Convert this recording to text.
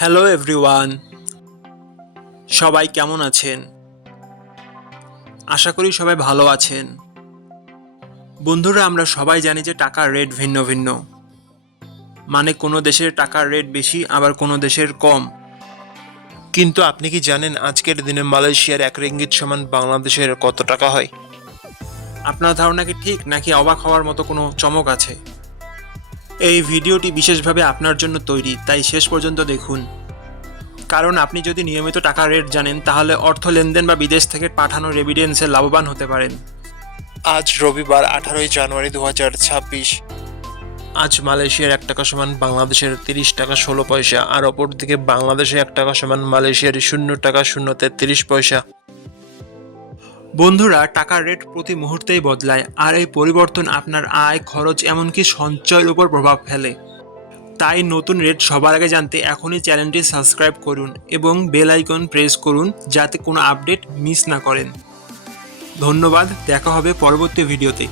Hello everyone, সবাই কেমন আছেন? আশা করি সবাই ভালো আছেন। বন্ধুরা, আমরা সবাই জানি যে টাকার রেট ভিন্ন ভিন্ন। মানে কোনো দেশের টাকার রেট বেশি, আবার কোনো দেশের কম। কিন্তু আপনি কি জানেন আজকের দিনে মালয়েশিয়ার 1 রিঙ্গিত সমান বাংলাদেশের কত টাকা হয়? আপনার ধারণা কি ঠিক, নাকি অবাক হওয়ার মতো কোনো চমক আছে? এই ভিডিওটি বিশেষভাবে আপনার জন্য তৈরি, তাই শেষ পর্যন্ত দেখুন। কারণ আপনি যদি নিয়মিত টাকার রেট জানেন, তাহলে অর্থ লেনদেন বা বিদেশ থেকে পাঠানো রেমিটেন্সে লাভবান হতে পারেন। আজ রবিবার 18ই জানুয়ারি 2026। আজ মালয়েশিয়ার 1 টাকা সমান বাংলাদেশের 30 টাকা 16 পয়সা, আর অপরদিকে বাংলাদেশে 1 টাকা সমান মালয়েশিয়ার 0 টাকা 0 তে 30 পয়সা। বন্ধুরা, টাকার রেট প্রতি মুহূর্তেই বদলায়, আর এই পরিবর্তন আপনার আয়, খরচ, এমনকি সঞ্চয়ের উপর প্রভাব ফেলে। তাই নতুন রেট সবার আগে জানতে এখনই চ্যানেলটি সাবস্ক্রাইব করুন এবং বেল আইকন প্রেস করুন, যাতে কোনো আপডেট মিস না করেন। ধন্যবাদ, দেখা হবে পরবর্তী ভিডিওতে।